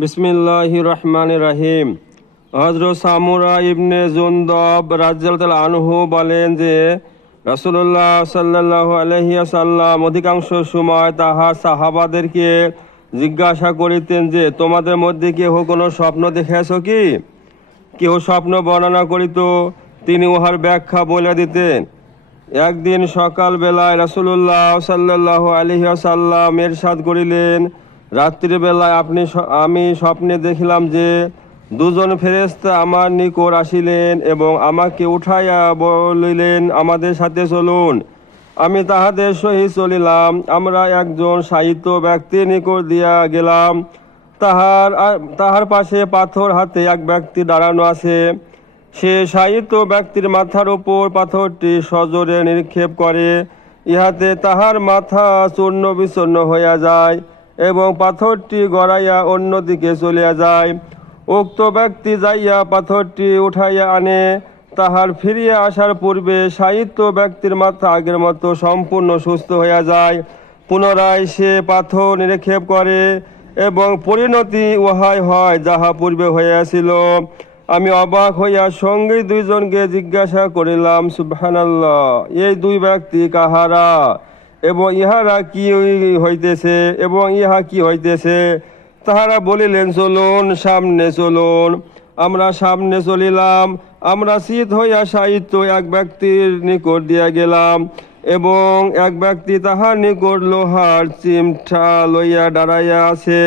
বিসমিল্লাহ রহমান রাহিম হজরত সামুরা ইবনে জুন্দব রাজ্জাল আনহু বলেন যে রাসুল্লাহ সাল্লাহ আলহিয়াসাল্লাম অধিকাংশ সময় তাহার সাহাবাদেরকে জিজ্ঞাসা করিতেন যে, তোমাদের মধ্যে কেহ কোনো স্বপ্ন দেখেছ কি? কেহ স্বপ্ন বর্ণনা করিত? তিনি উহার ব্যাখ্যা বলে দিতেন, একদিন সকালবেলায় রাসুল্লাহ সাল্লাহ আলহিহাসাল্লাম এরশাদ করিলেন রাত্রিবেলায় আপনি আমি স্বপ্নে দেখিলাম যে দুজন ফেরেস্তা আমার নিকট আসিলেন এবং আমাকে উঠাইয়া বলিলেন, আমাদের সাথে চলুন। আমি তাহাদের সহিত চলিলাম। আমরা একজন সাহিত্য ব্যক্তির নিকট দিয়া গেলাম। তাহার তাহার পাশে পাথর হাতে এক ব্যক্তি দাঁড়ানো আছে। সে সাহিত্য ব্যক্তির মাথার উপর পাথরটি সজোরে নিক্ষেপ করে। ইহাতে তাহার মাথা চূর্ণ বিচূর্ণ হইয়া যায়। এবং পাথরটি গড়াইয়া অন্যদিকে চলিয়া যায়। উক্ত ব্যক্তি যাইয়া পাথরটি উঠাইয়া আনে, তাহার ফিরিয়া আসার পূর্বে সাহিত্য ব্যক্তির মাথা আগের মতো সম্পূর্ণ সুস্থ হইয়া যায়। পুনরায় সে পাথর নিক্ষেপ করে এবং পরিণতি উহাই হয় যাহা পূর্বে হইয়াছিল। আমি অবাক হইয়া সঙ্গে দুইজনকে জিজ্ঞাসা করিলাম, সুবহানাল্লাহ, এই দুই ব্যক্তি কাহারা? এবং ইহারা কি হইতেছে এবং ইহা কি হইতেছে? তাহারা বলিলেন, চলুন, সামনে চলুন। আমরা সামনে চলিলাম। আমরা শীত হইয়া সাহিত্য এক ব্যক্তির নিকট দিয়া গেলাম এবং এক ব্যক্তি তাহার নিকট লোহার চিমঠা লইয়া দাঁড়াইয়া আছে।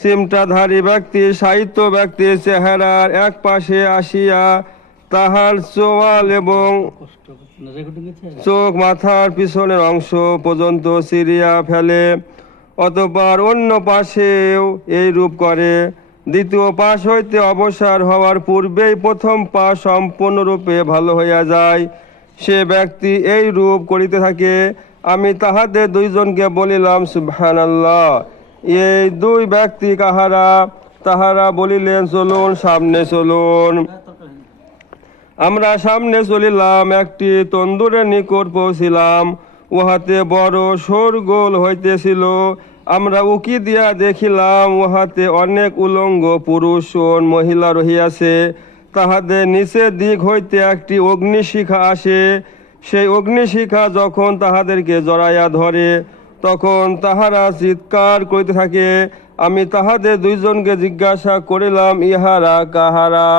চিমটাধারী ব্যক্তি, সাহিত্য ব্যক্তির চেহারার এক পাশে আসিয়া তাহার চোয়াল এবং চোখ মাথার পিছনের অংশ পর্যন্ত সিরিয়া ফেলে, অতপর অন্য পাশেও এই রূপ করে। দ্বিতীয় পাশ হইতে অবসর হওয়ার পূর্বেই প্রথম পাশ সম্পূর্ণরূপে ভালো হইয়া যায়। সে ব্যক্তি এই রূপ করিতে থাকে। আমি তাহাদের দুইজনকে বলিলাম, সুবহানাল্লাহ। এই দুই ব্যক্তি কাহারা, তাহারা বলিলেন, চলুন, সামনে চলুন। আমরা সামনে চলিলাম, একটি তন্দুরের নিকট পৌঁছিলাম। উহাতে বড় শোরগোল হইতেছিল। আমরা উকি দিয়া দেখিলাম, উহাতে অনেক উলঙ্গ পুরুষ ও মহিলা রহিয়াছে। তাহাদের নিচের দিক হইতে একটি অগ্নিশিখা আসে। সেই অগ্নিশিখা যখন তাহাদেরকে জড়াইয়া ধরে, তখন তাহারা চিৎকার করিতে থাকে। আমি তাহাদের দুইজনকে জিজ্ঞাসা করিলাম, ইহারা কাহারা?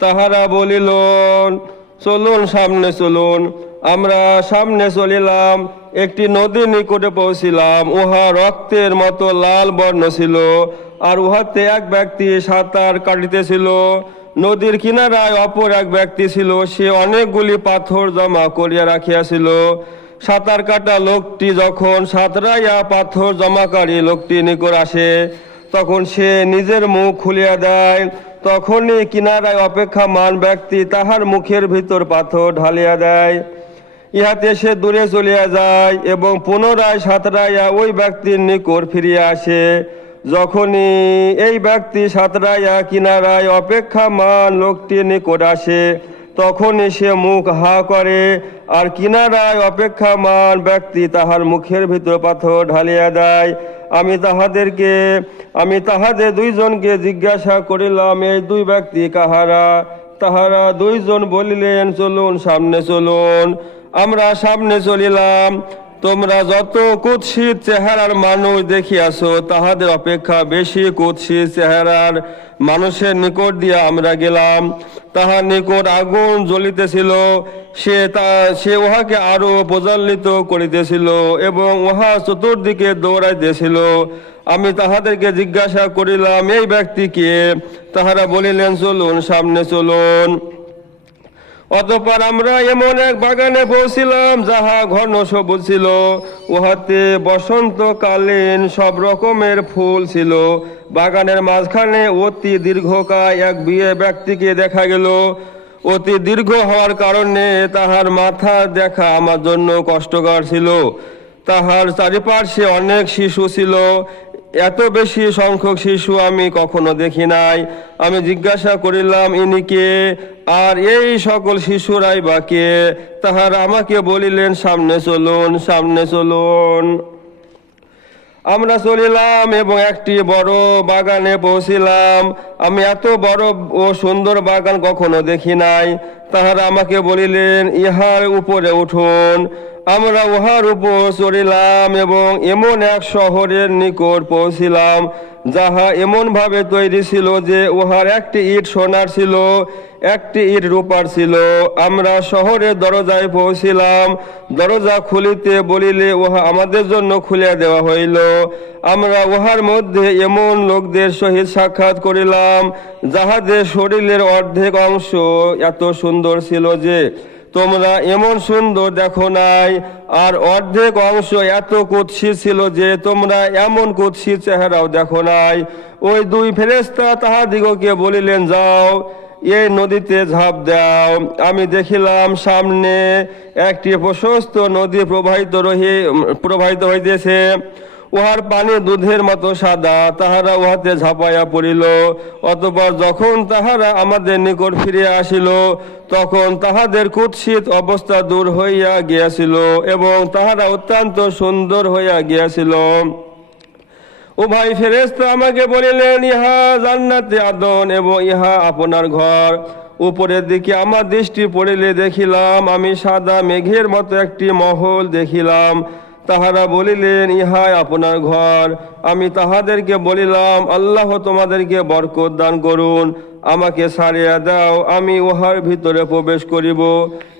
তাহারা বলিল চলুন সামনে চলুন। আমরা সামনে চলিলাম, একটি নদীর নিকটে পৌঁছিলাম। উহা রক্তের মতো লাল বর্ণ ছিল আর উহাতে এক ব্যক্তি সাঁতার কাটিতেছিল। নদীর কিনারায় অপর এক ব্যক্তি ছিল, সে অনেকগুলি পাথর জমা করিয়া রাখিয়াছিল। সাঁতার কাটা লোকটি যখন সাঁতরাইয়া পাথর জমাকারী লোকটি নিকট আসে, তখন সে নিজের মুখ খুলিয়া দেয়। তখনই কিনারায় অপেক্ষা মান ব্যক্তি তাহার মুখের ভিতর পাথর ঢালিয়া দেয়। ইহাতে সে দূরে চলিয়া যায় এবং পুনরায় সাঁতরাইয়া ওই ব্যক্তির নিকট ফিরিয়া আসে। যখনই এই ব্যক্তি সাঁতরাইয়া কিনারায় অপেক্ষা মান লোকটির নিকট আসে তখনই সে মুখ হা করে, আর কিনারায় অপেক্ষামান ব্যক্তি তাহার মুখের ভিতর পাথর ঢালিয়া দেয়। আমি তাহাদেরকে, আমি তাহাদের দুইজনকে জিজ্ঞাসা করিলাম, এই দুই ব্যক্তি কাহারা? তাহারা দুইজন বলিলেন, চলুন সামনে চলুন। আমরা সামনে চলিলাম। তোমরা যত কুৎসিত চেহারার মানুষ দেখিয়াছ, তাহাদের অপেক্ষা বেশি কুৎসিত চেহারার মানুষের নিকট দিয়া আমরা গেলাম। তাহার নিকট আগুন জ্বলিতেছিল, সে তা, সে উহাকে আরও প্রজ্বলিত করিতেছিল এবং উহা চতুর্দিকে দৌড়াইতেছিল। আমি তাহাদেরকে জিজ্ঞাসা করিলাম, এই ব্যক্তিকে তাহারা বলিলেন, চলুন, সামনে চলুন। অতপর আমরা এমন এক বাগানে পৌঁছিলাম যাহা ঘন সবুজ ছিল। উহাতে বসন্তকালীন সব রকমের ফুল ছিল। বাগানের মাঝখানে অতি দীর্ঘকায় এক বিয়ে ব্যক্তিকে দেখা গেল। অতি দীর্ঘ হওয়ার কারণে তাহার মাথা দেখা আমার জন্য কষ্টকর ছিল। তাহার চারিপার্শ্বে অনেক শিশু ছিল। এত বেশি সংখ্যক শিশু আমি কখনো দেখি নাই। আমি জিজ্ঞাসা করিলাম ইনিকে আর এই সকল শিশুরাই বাকে তাহারা আমাকে বলিলেন, সামনে চলুন সামনে চলুন। আমরা চলিলাম এবং একটি বড় বাগানে পৌঁছিলাম। আমি এত বড় ও সুন্দর বাগান কখনো দেখি নাই। তাহারা আমাকে বলিলেন, ইহার উপরে উঠুন। আমরা উহার উপর চড়িলাম এবং এমন এক শহরের নিকট পৌঁছিলাম, যাহা এমন ভাবে তৈরি ছিল যে উহার একটি ইট সোনার ছিল, একটি ইট রূপার ছিল। আমরা শহরের দরজায় পৌঁছিলাম, দরজা খুলিতে বলিলে উহা আমাদের জন্য খুলিয়া দেওয়া হইল। আমরা উহার মধ্যে এমন লোকদের সহিত সাক্ষাৎ করিলাম, যাহাদের শরীরের অর্ধেক অংশ এত সুন্দর ছিল যে তোমরা এমন সুন্দর দেখো নাই, আর অর্ধেক অংশ এত কুৎসিত ছিল যে তোমরা এমন কুৎসিত চেহারাও দেখো নাই। ওই দুই ফেরেস্তা তাহাদিগকে বলিলেন, যাও, এই নদীতে ঝাঁপ দাও। আমি দেখিলাম সামনে একটি প্রশস্ত নদী প্রবাহিত রহি প্রবাহিত হইতেছে। উহার পানি দুধের মতো সাদা, তাহারা উহাতে ঝাঁপাইয়া পড়িল। অতপর যখন তাহারা আমাদের নিকট ফিরে আসিল, তখন তাহাদের কুৎসিত অবস্থা দূর হইয়া গিয়াছিল এবং তাহারা অত্যন্ত সুন্দর হইয়া গিয়াছিল। উভয় ফেরেস্তা আমাকে বলিলেন, ইহা জান্নাতে আদন এবং ইহা আপনার ঘর। উপরের দিকে আমার দৃষ্টি পড়িলে দেখিলাম, আমি সাদা মেঘের মতো একটি মহল দেখিলাম। তাহারা বলিলেন, ইহাই আপনার ঘর। আমি তাহাদেরকে বলিলাম, আল্লাহ তোমাদেরকে বরকত দান করুন, আমাকে সারিয়া দাও, আমি উহার ভিতরে প্রবেশ করিব।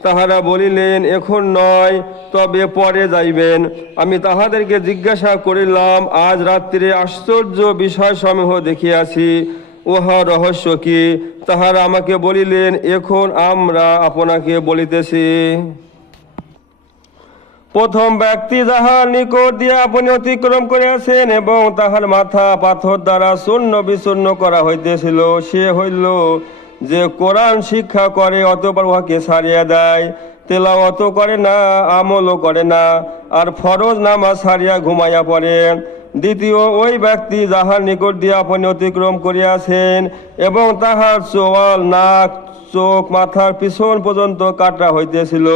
তাহারা বলিলেন, এখন নয়, তবে পরে যাইবেন। আমি তাহাদেরকে জিজ্ঞাসা করিলাম, আজ রাত্রে আশ্চর্য বিষয় সমূহ দেখিয়াছি। উহা রহস্য কি? তাহারা আমাকে বলিলেন, এখন আমরা আপনাকে বলিতেছি। প্রথম ব্যক্তি যাহার নিকট দিয়ে আপনি অতিক্রম করিয়াছেন এবং তাহার মাথা পাথর দ্বারা শূন্য বিচূর্ণ করা হইতেছিল, সে হইল যে কোরআন শিক্ষা করে, অতপর উহাকে সারিয়া দেয়। তেলাওয়াত করে না, আমলও করে না, আর ফরজ নামাজ সারিয়া ঘুমাইয়া পড়ে। দ্বিতীয়, ওই ব্যক্তি যাহার নিকট দিয়ে আপনি অতিক্রম করিয়াছেন এবং তাহার চোয়াল, নাক চোখ মাথার পিছন পর্যন্ত কাটা হইতেছিল।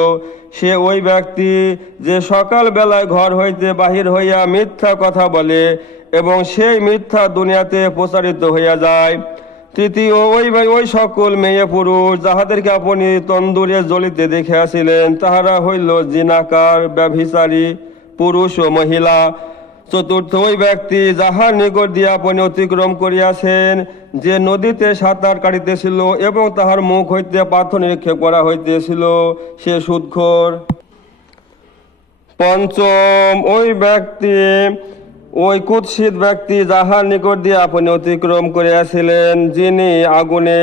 সে ওই ব্যক্তি যে সকাল বেলায় ঘর হইতে বাহির হইয়া মিথ্যা কথা বলে এবং সেই মিথ্যা দুনিয়াতে প্রচারিত হইয়া যায়। তৃতীয়, ওই ওই সকল মেয়ে পুরুষ যাহাদেরকে আপনি তন্দুরে জ্বলিতে দেখিয়াছিলেন, তাহারা হইল জিনাকার, ব্যভিচারী, পুরুষ ও মহিলা। চতুর্থ ওই ব্যক্তি যাহার নিকট দিয়ে আপনি অতিক্রম করিয়াছেন, যে নদীতে সাঁতার কাটিতেছিল এবং তাহার মুখ হইতে পাথর নিক্ষেপ করা হইতেছিল, সে সুদখোর পঞ্চম ওই ব্যক্তি, ওই কুৎসিত ব্যক্তি যাহার নিকট দিয়ে আপনি অতিক্রম করিয়াছিলেন, যিনি আগুনে,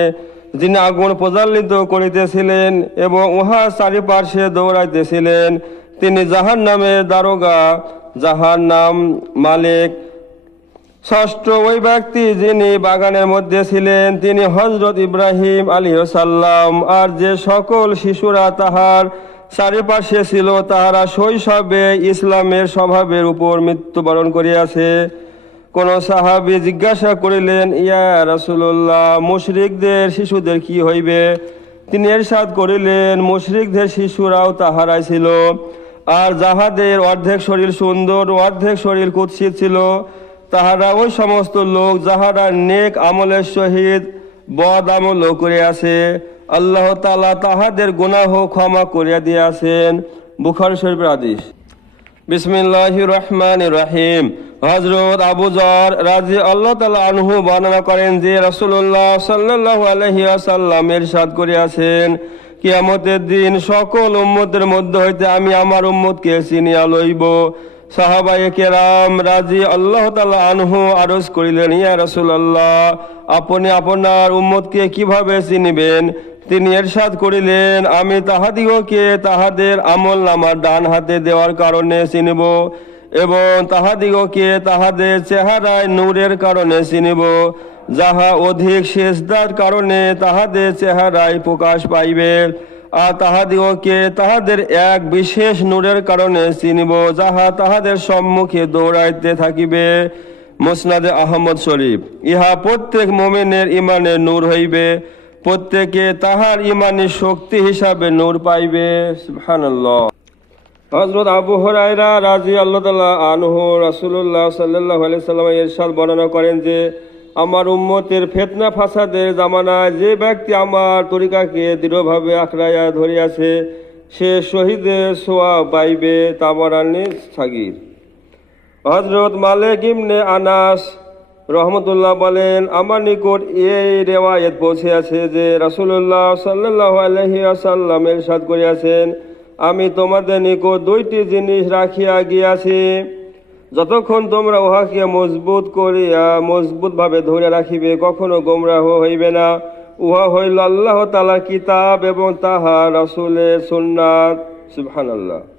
যিনি আগুন প্রজ্বালিত করিতেছিলেন এবং উহার চারিপার্শ্বে দৌড়াইতেছিলেন, তিনি যাহার নামে দারোগা যাহার নাম মালিক। ষষ্ঠ ওই ব্যক্তি যিনি বাগানের মধ্যে ছিলেন, তিনি হজরত ইব্রাহিম আলী সাল্লাম আর যে সকল শিশুরা তাহার চারিপাশে ছিল, তাহারা শৈশবে ইসলামের স্বভাবের উপর মৃত্যুবরণ করিয়াছে। কোন সাহাবি জিজ্ঞাসা করিলেন, ইয়া রাসুল্লাহ মুশরিকদের শিশুদের কি হইবে? তিনি এরশাদ করিলেন, মুশরিকদের শিশুরাও তাহারাই ছিল। আর যাহাদের অর্ধেক শরীর সুন্দর, অর্ধেক শরীর কুৎসিত ছিল, তাহারা ওই সমস্ত লোক যাহারা নেক আমলের সহিত বদ আমল করিয়াছে, আল্লাহ তালা তাহাদের গুনাহ ক্ষমা করিয়া দিয়াছেন। বুখার শরীফের আদিস বিসমিল্লাহ রহমান রহিম। হজরত আবু জর রাজি আল্লাহ তালা আনহু বর্ণনা করেন যে রসুল্লাহ সাল্লাহ আলহিয়াসাল্লাম এরশাদ করিয়াছেন কিয়ামতের দিন সকল উম্মতের মধ্যে হইতে আমি আমার উম্মতকে চিনিয়া লইব। সাহাবাই কেরাম রাজি আল্লাহ তালা আনহু করিলেন, ইয়া আপনি আপনার কীভাবে চিনিবেন? তিনি করিলেন, আমি তাহাদিগকে তাহাদের আমল নামার ডান হাতে দেওয়ার কারণে চিনিব এবং তাহাদিগকে তাহাদের চেহারায় নূরের কারণে চিনিব। যাহা অধিক শেষদার কারণে তাহাদের চেহারায় প্রকাশ পাইবে, আর তাহাদিগকে তাহাদের এক বিশেষ নূরের কারণে চিনিব, যাহা তাহাদের সম্মুখে দৌড়াইতে থাকিবে। মুসনাদে আহমদ শরীফ, ইহা প্রত্যেক মোমেনের ইমানের নূর হইবে, প্রত্যেকে তাহার ইমানের শক্তি হিসাবে নূর পাইবে। সুবহানাল্লাহ। হজরত আবু হরাইরা রাজি আল্লাহ আনহু রাসুল্লাহ সাল্লাহ আলি সাল্লাম এরশাদ বর্ণনা করেন যে আমার উম্মতের ফেতনা ফাসাদের জামানায় যে ব্যক্তি আমার তরিকাকে দৃঢ়ভাবে আঁকড়াইয়া ধরিয়াছে, সে শহীদের সোয়া পাইবে তাবরানি সাগির হজরত মালিক ইমনে আনাস রহমতুল্লাহ বলেন, আমার নিকট এই রেওয়ায়ত আছে যে রাসূলুল্লাহ সাল্লাহ আলহি আসাল্লাম এরশাদ করিয়াছেন, আমি তোমাদের নিকট দুইটি জিনিস রাখিয়া গিয়াছি। যতক্ষণ তোমরা উহাকে মজবুত করিয়া, মজবুতভাবে ধরে রাখিবে, কখনো গোমরাহ হইবে না। উহা হইল আল্লাহ তালা কিতাব এবং তাহা রসুলের সুন্নাত। সুবহানাল্লাহ।